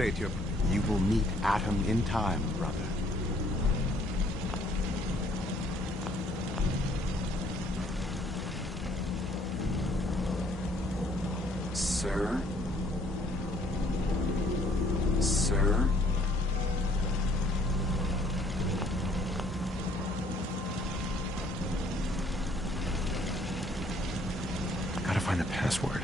state your... You will meet Atom in time, brother. Sir? Sir? Gotta find the password.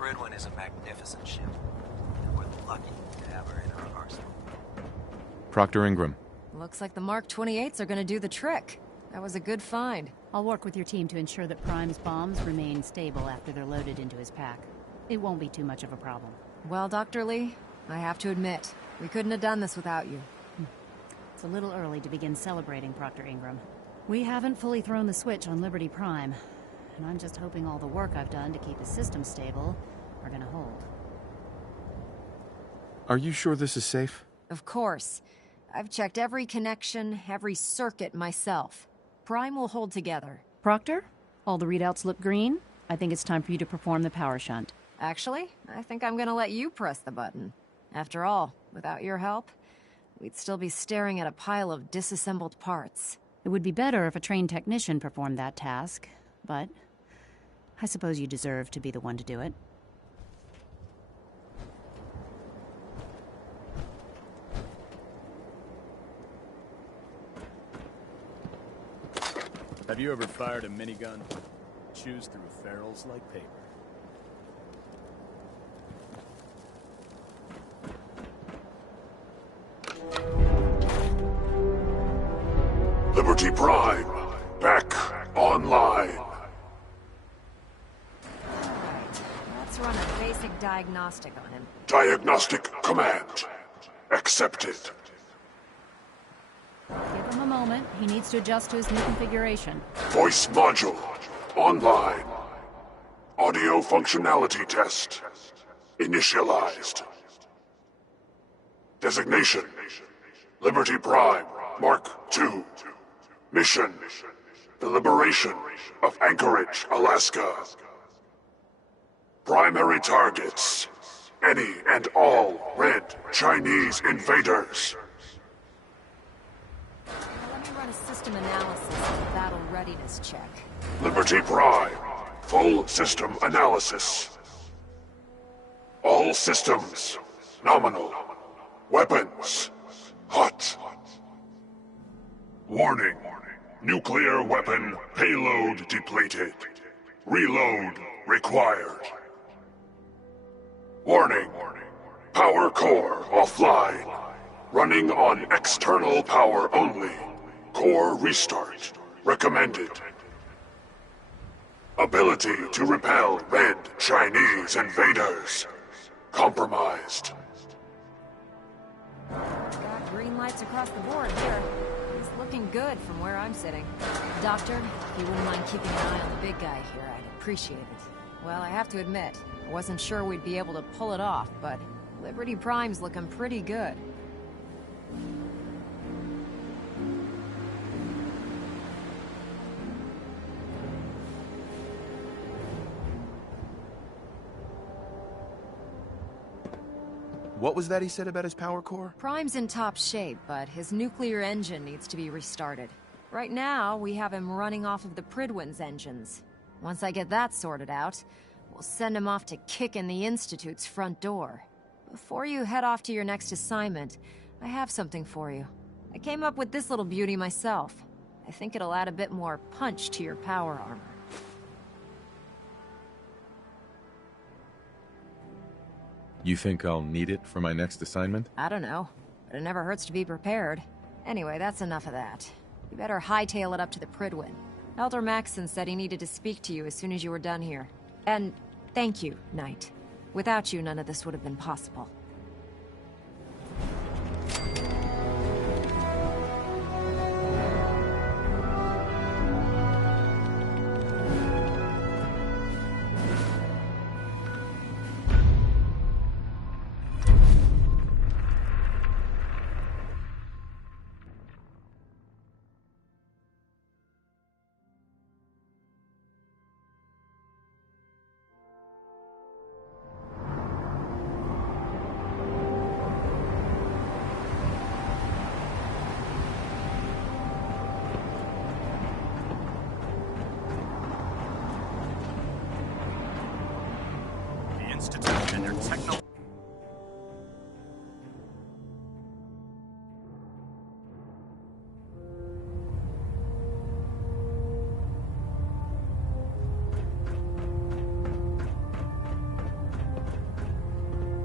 Pridwin is a magnificent ship, and we're lucky to have her in our arsenal. Proctor Ingram. Looks like the Mark 28s are gonna do the trick. That was a good find. I'll work with your team to ensure that Prime's bombs remain stable after they're loaded into his pack. It won't be too much of a problem. Well, Dr. Lee, I have to admit, we couldn't have done this without you. It's a little early to begin celebrating, Proctor Ingram. We haven't fully thrown the switch on Liberty Prime, and I'm just hoping all the work I've done to keep his system stable are gonna hold. Are you sure this is safe? Of course. I've checked every connection, every circuit myself. Prime will hold together. Proctor, all the readouts look green. I think it's time for you to perform the power shunt. Actually, I think I'm gonna let you press the button. After all, without your help, we'd still be staring at a pile of disassembled parts. It would be better if a trained technician performed that task, but I suppose you deserve to be the one to do it. Have you ever fired a minigun? Chews through ferrules like paper. Liberty Prime, back online. Alright, let's run a basic diagnostic on him. Diagnostic command accepted. Give him a moment. He needs to adjust to his new configuration. Voice module online. Audio functionality test initialized. Designation: Liberty Prime Mark II. Mission: the liberation of Anchorage, Alaska. Primary targets: any and all red Chinese invaders. Let me run a system analysis and a battle readiness check. Liberty Prime, full system analysis. All systems nominal. Weapons hot. Warning. Nuclear weapon payload depleted. Reload required. Warning. Power core offline. Running on external power only. Core restart recommended. Ability to repel red Chinese invaders compromised. Got green lights across the board here. He's looking good from where I'm sitting. Doctor, if you wouldn't mind keeping an eye on the big guy here, I'd appreciate it. Well, I have to admit, I wasn't sure we'd be able to pull it off, but Liberty Prime's looking pretty good. What was that he said about his power core? Prime's in top shape, but his nuclear engine needs to be restarted. Right now, we have him running off of the Pridwin's engines. Once I get that sorted out, we'll send him off to kick in the Institute's front door. Before you head off to your next assignment, I have something for you. I came up with this little beauty myself. I think it'll add a bit more punch to your power armor. You think I'll need it for my next assignment? I don't know, but it never hurts to be prepared. Anyway, that's enough of that. You better hightail it up to the Pridwin. Elder Maxson said he needed to speak to you as soon as you were done here. And thank you, Knight. Without you, none of this would have been possible. Institute and their techno...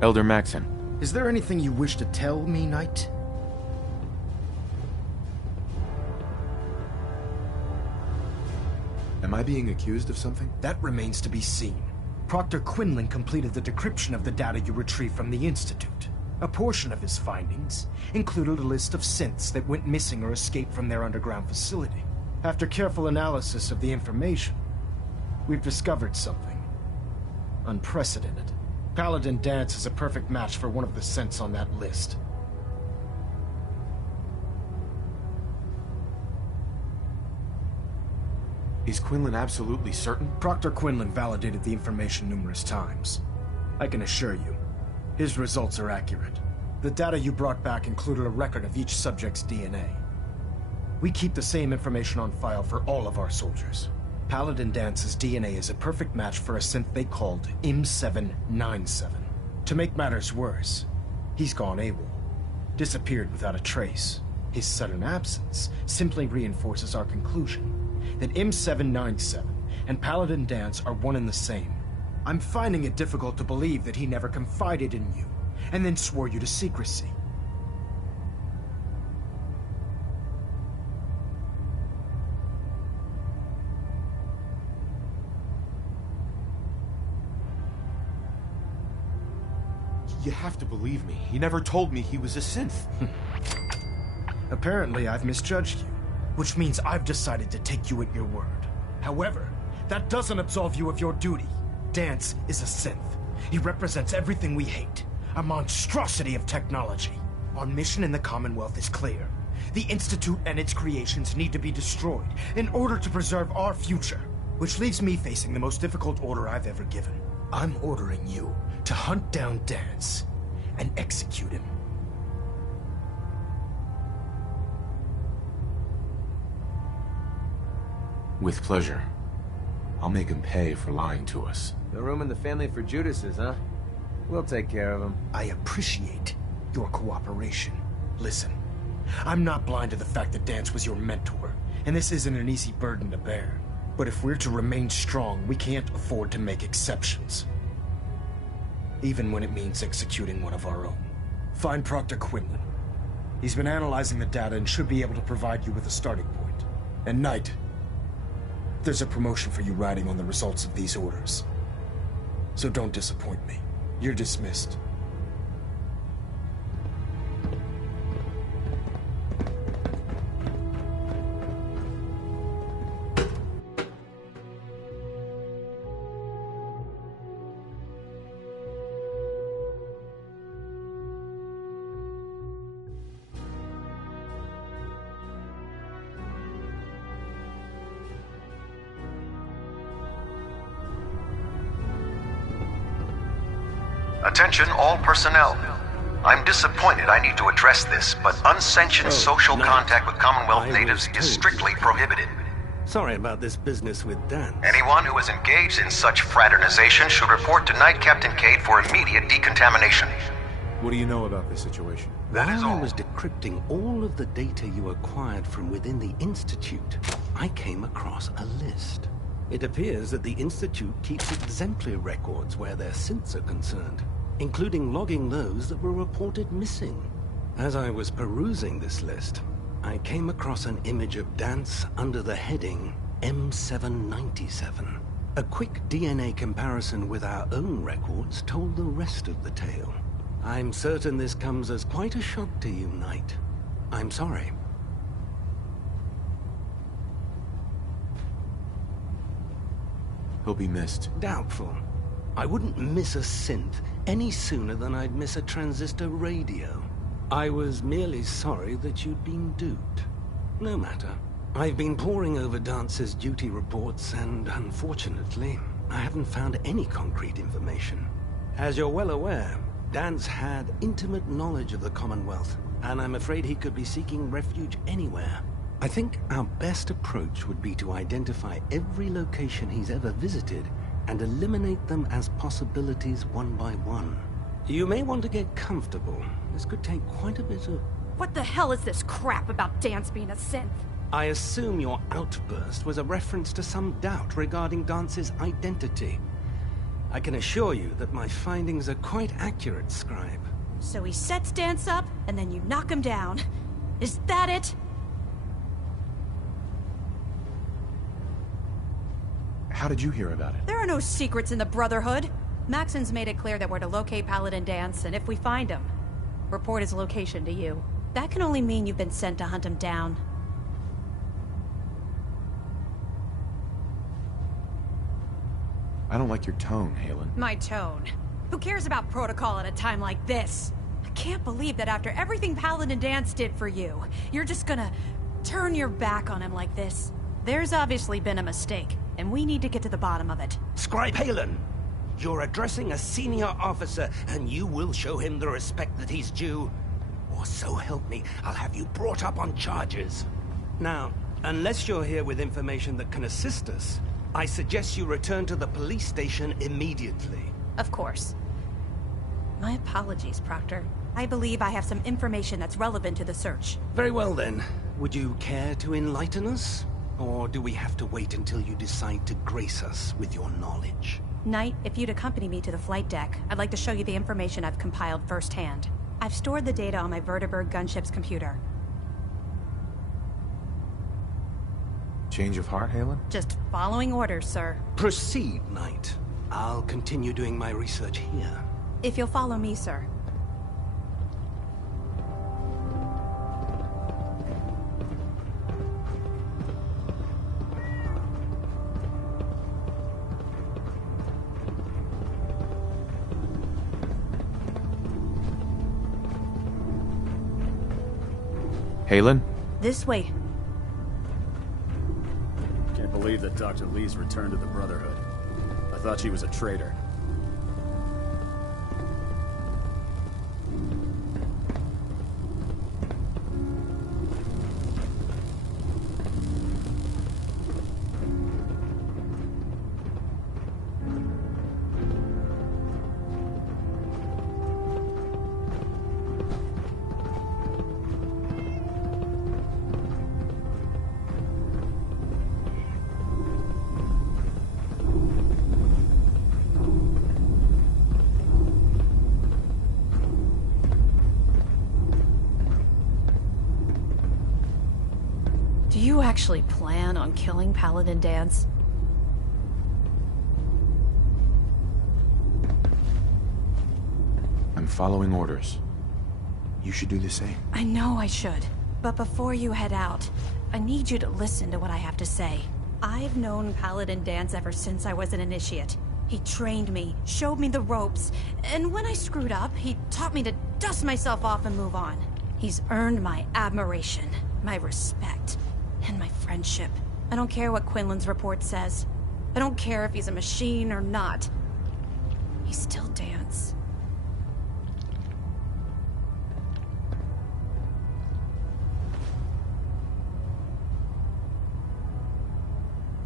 Elder Maxon. Is there anything you wish to tell me, Knight? Am I being accused of something? That remains to be seen. Proctor Quinlan completed the decryption of the data you retrieved from the Institute. A portion of his findings included a list of synths that went missing or escaped from their underground facility. After careful analysis of the information, we've discovered something unprecedented. Paladin Danse is a perfect match for one of the synths on that list. Is Quinlan absolutely certain? Proctor Quinlan validated the information numerous times. I can assure you, his results are accurate. The data you brought back included a record of each subject's DNA. We keep the same information on file for all of our soldiers. Paladin Dance's DNA is a perfect match for a synth they called M797. To make matters worse, he's gone AWOL, disappeared without a trace. His sudden absence simply reinforces our conclusion that M797 and Paladin Danse are one and the same. I'm finding it difficult to believe that he never confided in you, and then swore you to secrecy. You have to believe me. He never told me he was a synth. Apparently, I've misjudged you, which means I've decided to take you at your word. However, that doesn't absolve you of your duty. Danse is a synth. He represents everything we hate, a monstrosity of technology. Our mission in the Commonwealth is clear. The Institute and its creations need to be destroyed in order to preserve our future, which leaves me facing the most difficult order I've ever given. I'm ordering you to hunt down Danse and execute him. With pleasure. I'll make him pay for lying to us. No room in the family for Judases, huh? We'll take care of him. I appreciate your cooperation. Listen, I'm not blind to the fact that Danse was your mentor, and this isn't an easy burden to bear. But if we're to remain strong, we can't afford to make exceptions. Even when it means executing one of our own. Find Proctor Quinlan. He's been analyzing the data and should be able to provide you with a starting point. And Knight, there's a promotion for you riding on the results of these orders. So don't disappoint me. You're dismissed. Attention all personnel. I'm disappointed I need to address this, but unsanctioned social contact with Commonwealth natives is strictly prohibited. Sorry about this business with Dan. Anyone who is engaged in such fraternization should report to Night Captain Cade for immediate decontamination. What do you know about this situation? That is all. I was decrypting all of the data you acquired from within the Institute. I came across a list. It appears that the Institute keeps exemplary records where their synths are concerned, including logging those that were reported missing. As I was perusing this list, I came across an image of Danse under the heading M797. A quick DNA comparison with our own records told the rest of the tale. I'm certain this comes as quite a shock to you, Knight. I'm sorry. He'll be missed. Doubtful. I wouldn't miss a synth any sooner than I'd miss a transistor radio. I was merely sorry that you'd been duped. No matter. I've been poring over Dance's duty reports and, unfortunately, I haven't found any concrete information. As you're well aware, Danse had intimate knowledge of the Commonwealth, and I'm afraid he could be seeking refuge anywhere. I think our best approach would be to identify every location he's ever visited and eliminate them as possibilities one by one. You may want to get comfortable. This could take quite a bit of... What the hell is this crap about Danse being a synth? I assume your outburst was a reference to some doubt regarding Dance's identity. I can assure you that my findings are quite accurate, Scribe. So he sets Dance up, and then you knock him down. Is that it? How did you hear about it? There are no secrets in the Brotherhood. Maxon's made it clear that we're to locate Paladin Dance, and if we find him, report his location to you. That can only mean you've been sent to hunt him down. I don't like your tone, Halen. My tone. Who cares about protocol at a time like this? I can't believe that after everything Paladin Dance did for you, you're just gonna turn your back on him like this. There's obviously been a mistake, and we need to get to the bottom of it. Scribe Halen! You're addressing a senior officer, and you will show him the respect that he's due. Or so help me, I'll have you brought up on charges. Now, unless you're here with information that can assist us, I suggest you return to the police station immediately. Of course. My apologies, Proctor. I believe I have some information that's relevant to the search. Very well then. Would you care to enlighten us? Or do we have to wait until you decide to grace us with your knowledge? Knight, if you'd accompany me to the flight deck, I'd like to show you the information I've compiled firsthand. I've stored the data on my Vertibird gunship's computer. Change of heart, Halen? Just following orders, sir. Proceed, Knight. I'll continue doing my research here. If you'll follow me, sir. Halen? This way. Can't believe that Dr. Lee's returned to the Brotherhood. I thought she was a traitor. Do you actually plan on killing Paladin Dance? I'm following orders. You should do the same. I know I should. But before you head out, I need you to listen to what I have to say. I've known Paladin Dance ever since I was an initiate. He trained me, showed me the ropes, and when I screwed up, he taught me to dust myself off and move on. He's earned my admiration, my respect, and my friendship. I don't care what Quinlan's report says. I don't care if he's a machine or not. He's still Dance.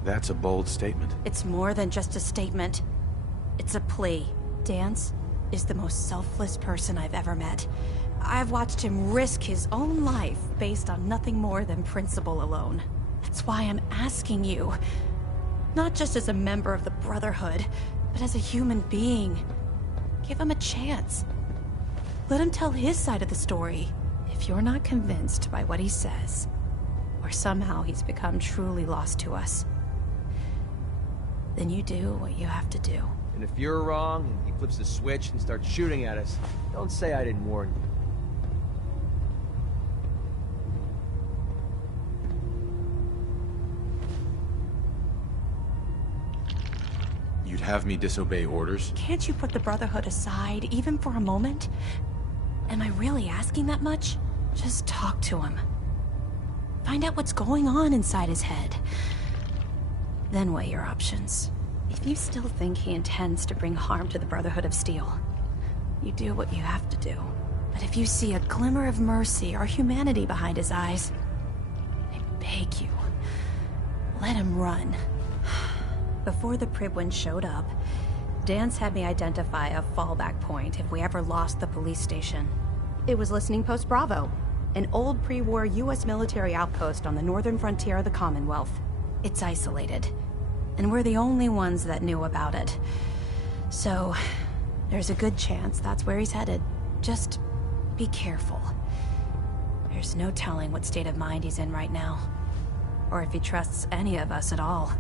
That's a bold statement. It's more than just a statement. It's a plea. Dance is the most selfless person I've ever met. I've watched him risk his own life based on nothing more than principle alone. That's why I'm asking you. Not just as a member of the Brotherhood, but as a human being. Give him a chance. Let him tell his side of the story. If you're not convinced by what he says, or somehow he's become truly lost to us, then you do what you have to do. And if you're wrong, and he flips the switch and starts shooting at us, don't say I didn't warn you. You'd have me disobey orders? Can't you put the Brotherhood aside, even for a moment? Am I really asking that much? Just talk to him. Find out what's going on inside his head. Then weigh your options. If you still think he intends to bring harm to the Brotherhood of Steel, you do what you have to do. But if you see a glimmer of mercy or humanity behind his eyes, I beg you, let him run. Before the Pribwins showed up, Dance had me identify a fallback point if we ever lost the police station. It was Listening Post Bravo, an old pre-war US military outpost on the northern frontier of the Commonwealth. It's isolated, and we're the only ones that knew about it. So, there's a good chance that's where he's headed. Just be careful. There's no telling what state of mind he's in right now. Or if he trusts any of us at all.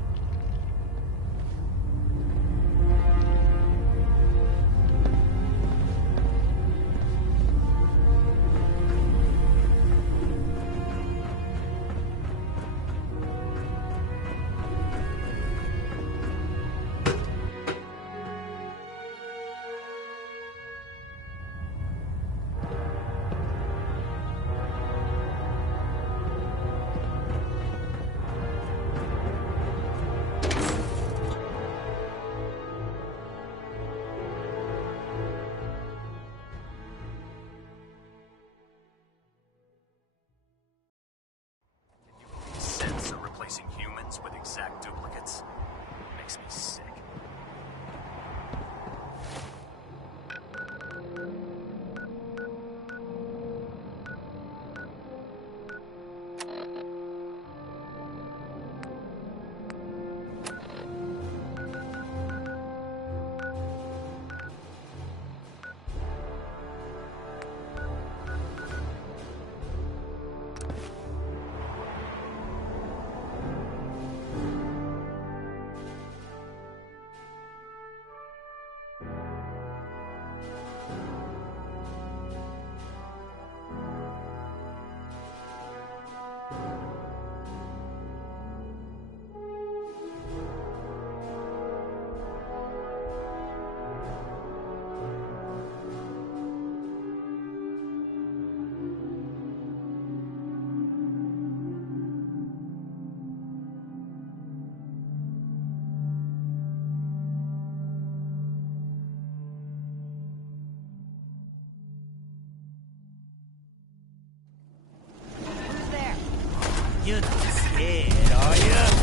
Sense of replacing humans with exact duplicates makes me sick. You're not scared, are you?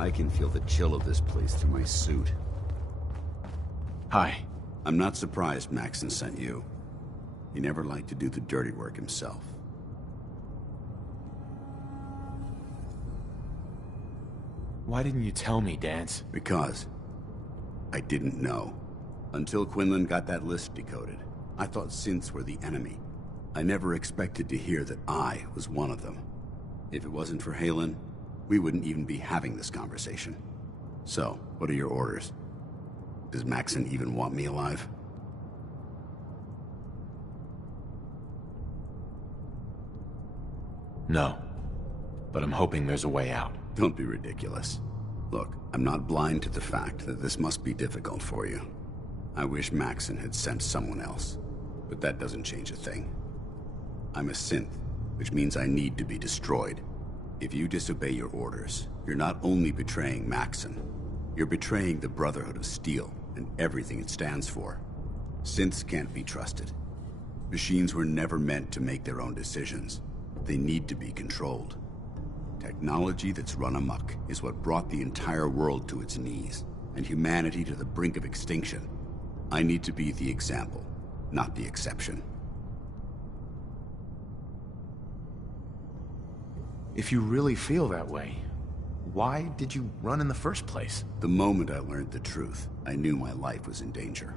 I can feel the chill of this place through my suit. Hi. I'm not surprised Maxon sent you. He never liked to do the dirty work himself. Why didn't you tell me, Dance? Because I didn't know. Until Quinlan got that list decoded, I thought synths were the enemy. I never expected to hear that I was one of them. If it wasn't for Halen, we wouldn't even be having this conversation. So, what are your orders? Does Maxon even want me alive? No. But I'm hoping there's a way out. Don't be ridiculous. Look, I'm not blind to the fact that this must be difficult for you. I wish Maxon had sent someone else, but that doesn't change a thing. I'm a synth, which means I need to be destroyed. If you disobey your orders, you're not only betraying Maxon, you're betraying the Brotherhood of Steel and everything it stands for. Synths can't be trusted. Machines were never meant to make their own decisions. They need to be controlled. Technology that's run amok is what brought the entire world to its knees, and humanity to the brink of extinction. I need to be the example, not the exception. If you really feel that way, why did you run in the first place? The moment I learned the truth, I knew my life was in danger.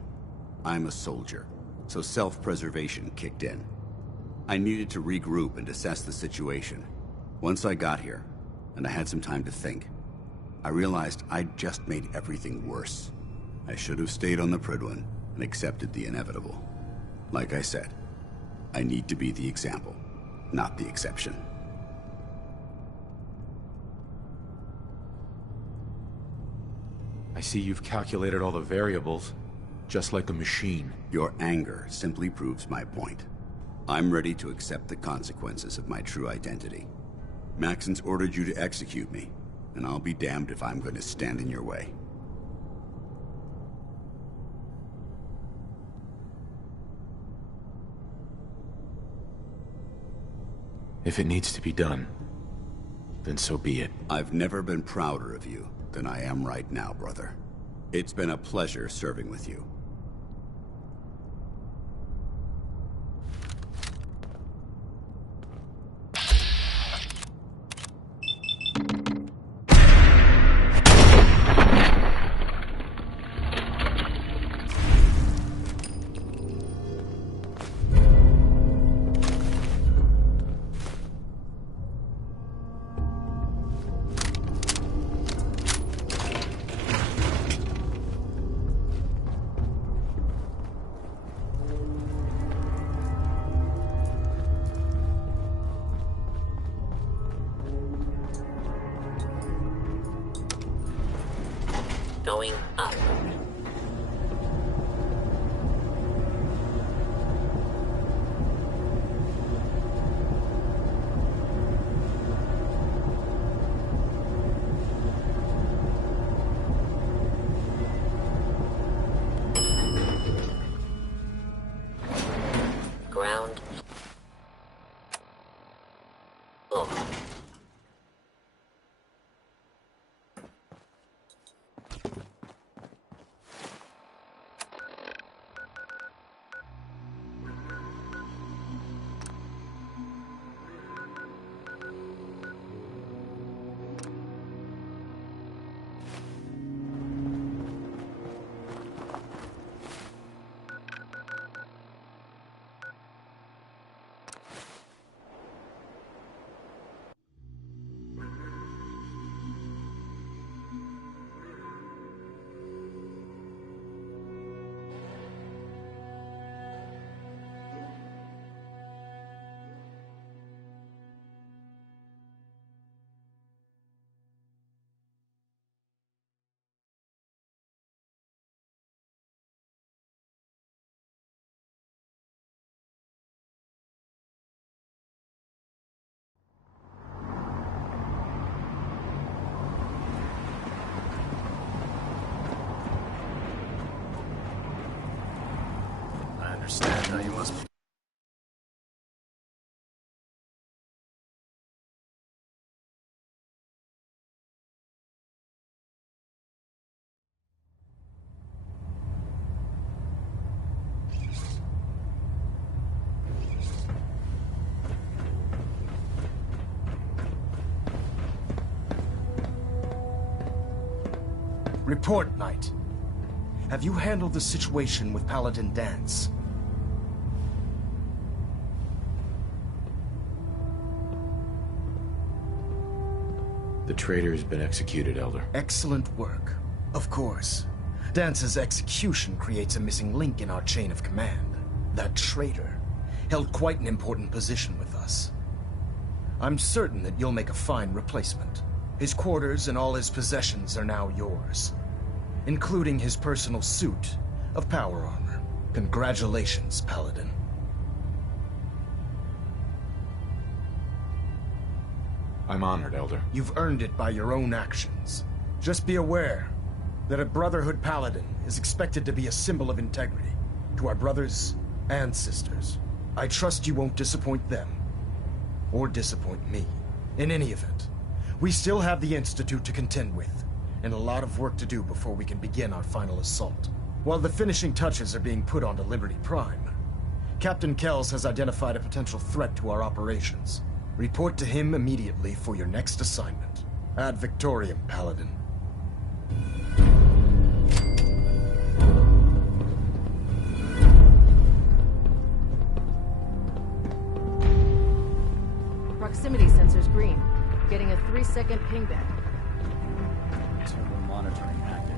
I'm a soldier, so self-preservation kicked in. I needed to regroup and assess the situation. Once I got here, and I had some time to think, I realized I'd just made everything worse. I should have stayed on the Prydwen and accepted the inevitable. Like I said, I need to be the example, not the exception. I see you've calculated all the variables, just like a machine. Your anger simply proves my point. I'm ready to accept the consequences of my true identity. Maxon's ordered you to execute me, and I'll be damned if I'm going to stand in your way. If it needs to be done, then so be it. I've never been prouder of you than I am right now, brother. It's been a pleasure serving with you. Going up. Ground. Floor. I understand how you must be. Report, Knight. Have you handled the situation with Paladin Dance? The traitor's been executed, Elder. Excellent work. Of course. Dance's execution creates a missing link in our chain of command. That traitor held quite an important position with us. I'm certain that you'll make a fine replacement. His quarters and all his possessions are now yours, including his personal suit of power armor. Congratulations, Paladin. I'm honored, Elder. You've earned it by your own actions. Just be aware that a Brotherhood Paladin is expected to be a symbol of integrity to our brothers and sisters. I trust you won't disappoint them, or disappoint me. In any event, we still have the Institute to contend with, and a lot of work to do before we can begin our final assault. While the finishing touches are being put onto Liberty Prime, Captain Kells has identified a potential threat to our operations. Report to him immediately for your next assignment. Ad Victoriam, Paladin. Proximity sensors green. Getting a 3-second ping back. Turbo monitoring active.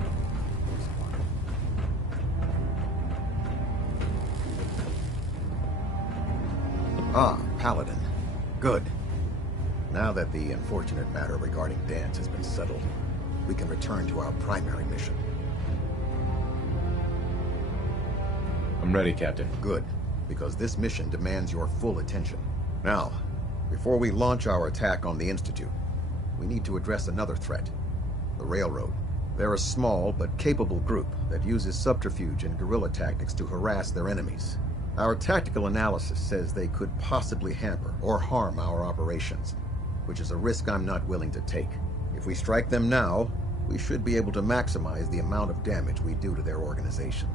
Ah, Paladin. Good. Now that the unfortunate matter regarding Dance has been settled, we can return to our primary mission. I'm ready, Captain. Good, because this mission demands your full attention. Now, before we launch our attack on the Institute, we need to address another threat. The Railroad. They're a small but capable group that uses subterfuge and guerrilla tactics to harass their enemies. Our tactical analysis says they could possibly hamper or harm our operations, which is a risk I'm not willing to take. If we strike them now, we should be able to maximize the amount of damage we do to their organization.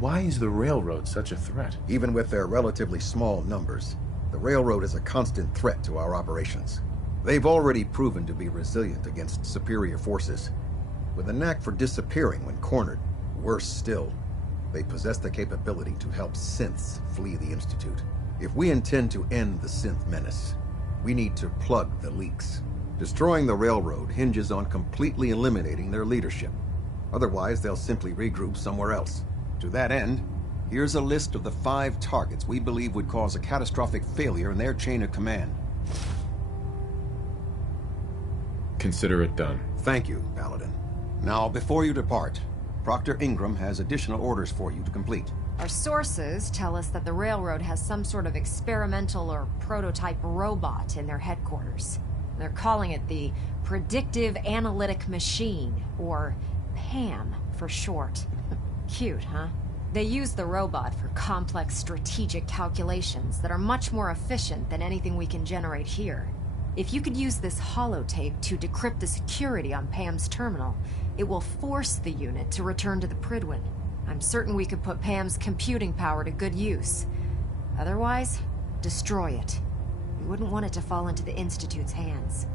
Why is the Railroad such a threat? Even with their relatively small numbers, the Railroad is a constant threat to our operations. They've already proven to be resilient against superior forces, with a knack for disappearing when cornered. Worse still, they possess the capability to help synths flee the Institute. If we intend to end the synth menace, we need to plug the leaks. Destroying the Railroad hinges on completely eliminating their leadership. Otherwise, they'll simply regroup somewhere else. To that end, here's a list of the 5 targets we believe would cause a catastrophic failure in their chain of command. Consider it done. Thank you, Paladin. Now, before you depart, Proctor Ingram has additional orders for you to complete. Our sources tell us that the Railroad has some sort of experimental or prototype robot in their headquarters. They're calling it the Predictive Analytic Machine, or PAM for short. Cute, huh? They use the robot for complex strategic calculations that are much more efficient than anything we can generate here. If you could use this holotape to decrypt the security on Pam's terminal, it will force the unit to return to the Pridwin. I'm certain we could put Pam's computing power to good use. Otherwise, destroy it. We wouldn't want it to fall into the Institute's hands.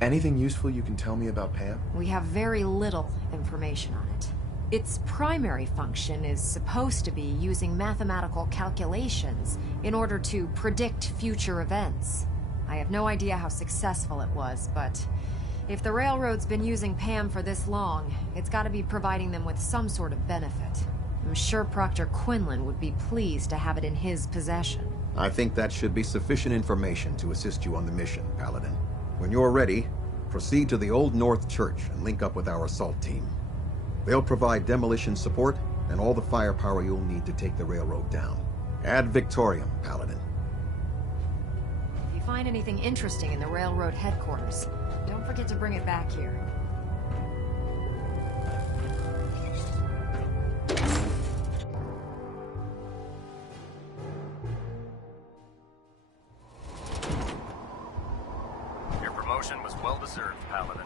Anything useful you can tell me about Pam? We have very little information on it. Its primary function is supposed to be using mathematical calculations in order to predict future events. I have no idea how successful it was, but if the Railroad's been using Pam for this long, it's got to be providing them with some sort of benefit. I'm sure Proctor Quinlan would be pleased to have it in his possession. I think that should be sufficient information to assist you on the mission, Paladin. When you're ready, proceed to the Old North Church and link up with our assault team. They'll provide demolition support and all the firepower you'll need to take the Railroad down. Ad Victoriam, Paladin. If you find anything interesting in the Railroad headquarters, don't forget to bring it back here. Your promotion was well deserved, Paladin.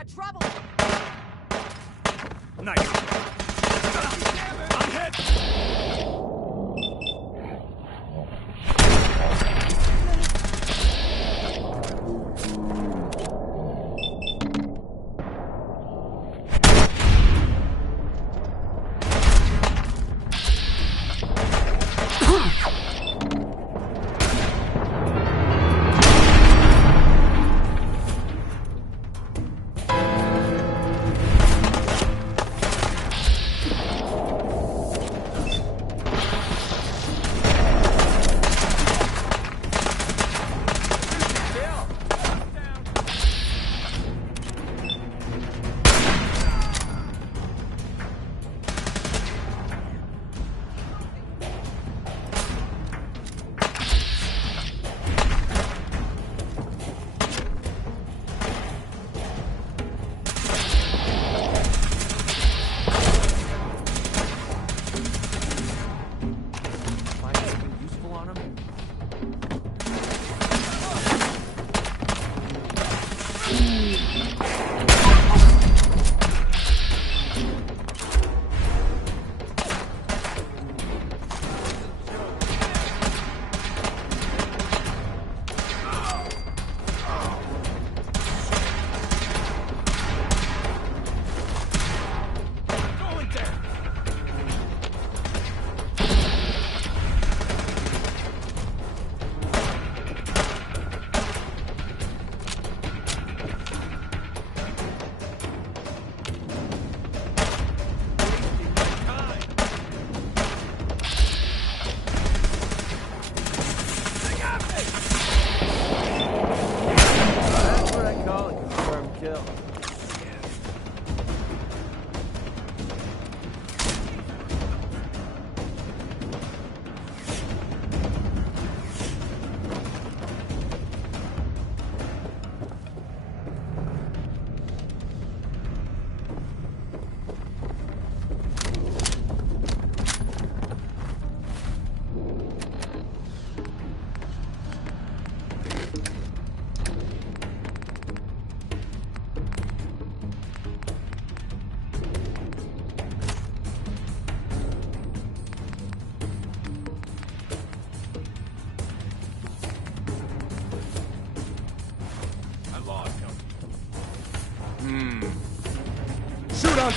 got trouble! Nice. I'm hit! Shoot on!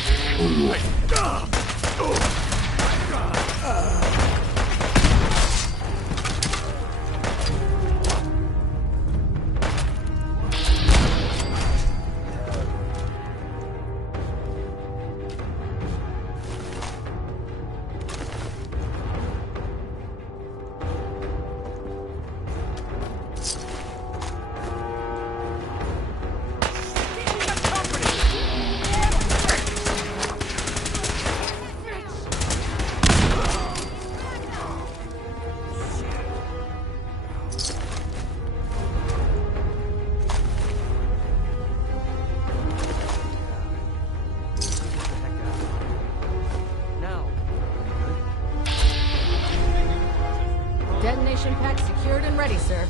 Detonation pack secured and ready, sir.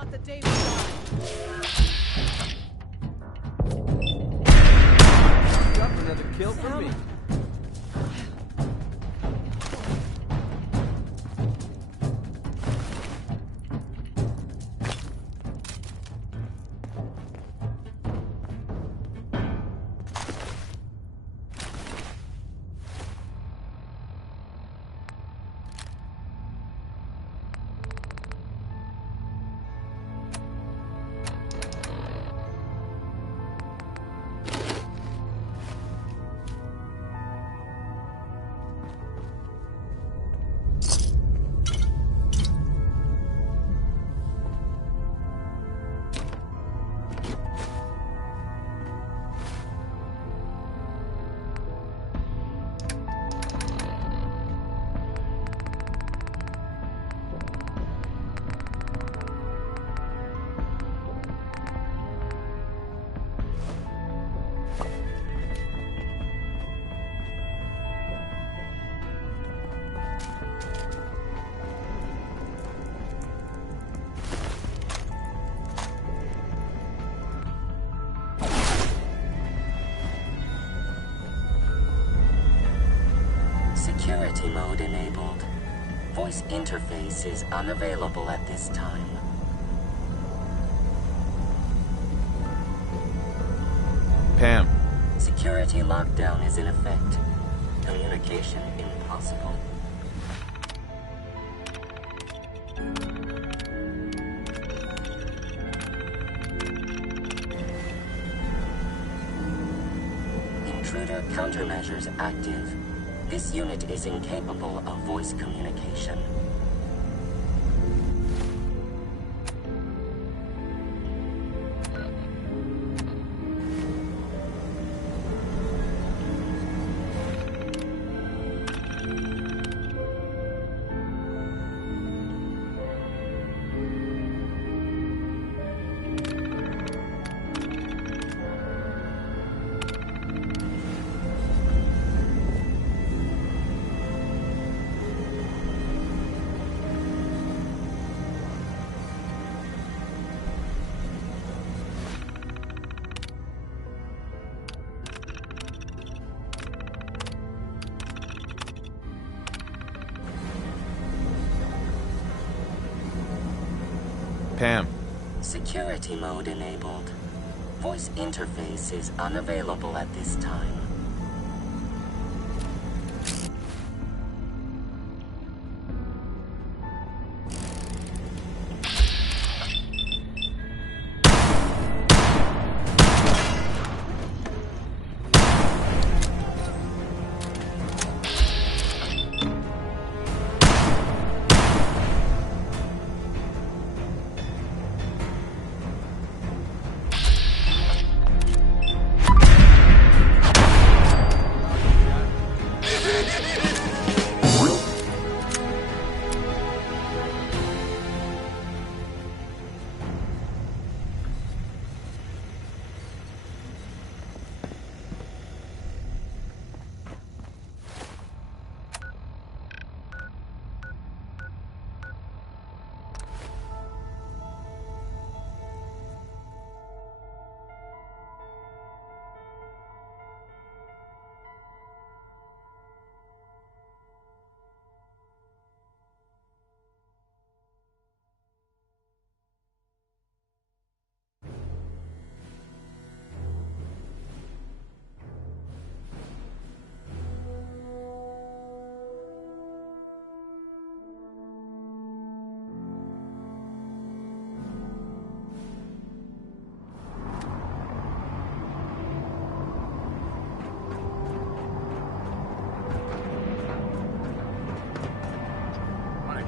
not the day we die. Got another kill for me. Security mode enabled. Voice interface is unavailable at this time. Pam. Security lockdown is in effect. Communication impossible. Intruder countermeasures active. This unit is incapable of voice communication. Pam. Security mode enabled. Voice interface is unavailable at this time.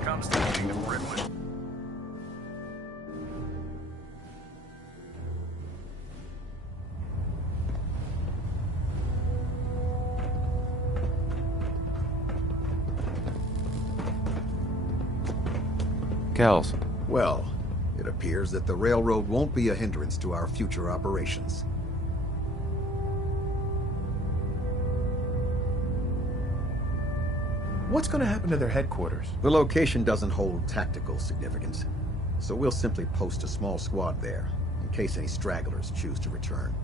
Comes to the King of Redwood. Kells. Well, it appears that the railroad won't be a hindrance to our future operations. What's going to happen to their headquarters? The location doesn't hold tactical significance. so we'll simply post a small squad there, in case any stragglers choose to return.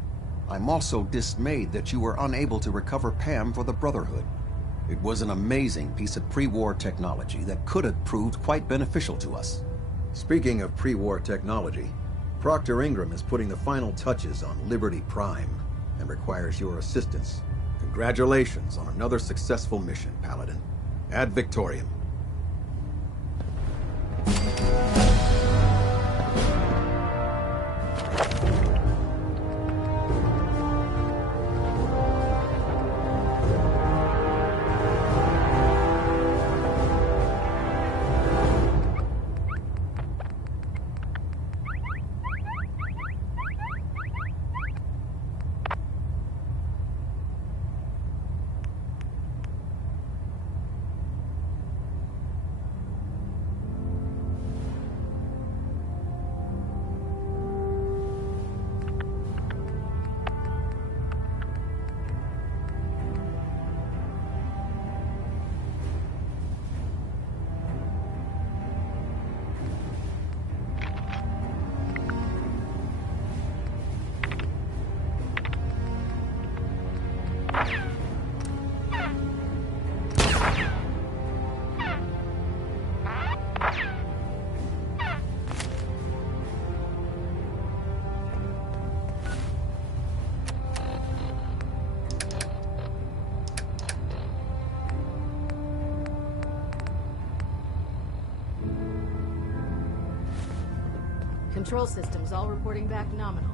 I'm also dismayed that you were unable to recover Pam for the Brotherhood. It was an amazing piece of pre-war technology that could have proved quite beneficial to us. Speaking of pre-war technology, Proctor Ingram is putting the final touches on Liberty Prime and requires your assistance. Congratulations on another successful mission, Paladin. Ad Victoriam. Control systems all reporting back nominal.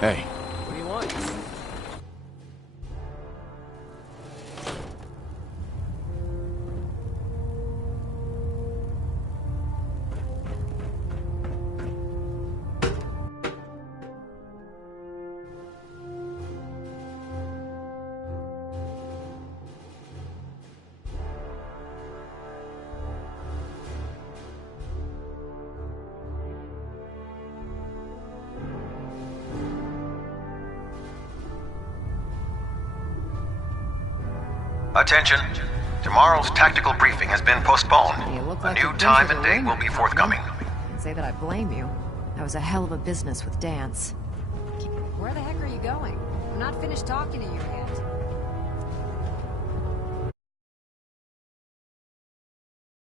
Hey. What do you want? Attention. Tomorrow's tactical briefing has been postponed. A new time and date will be forthcoming. I'd say that I blame you. That was a hell of a business with Dance. Where the heck are you going? I'm not finished talking to you yet.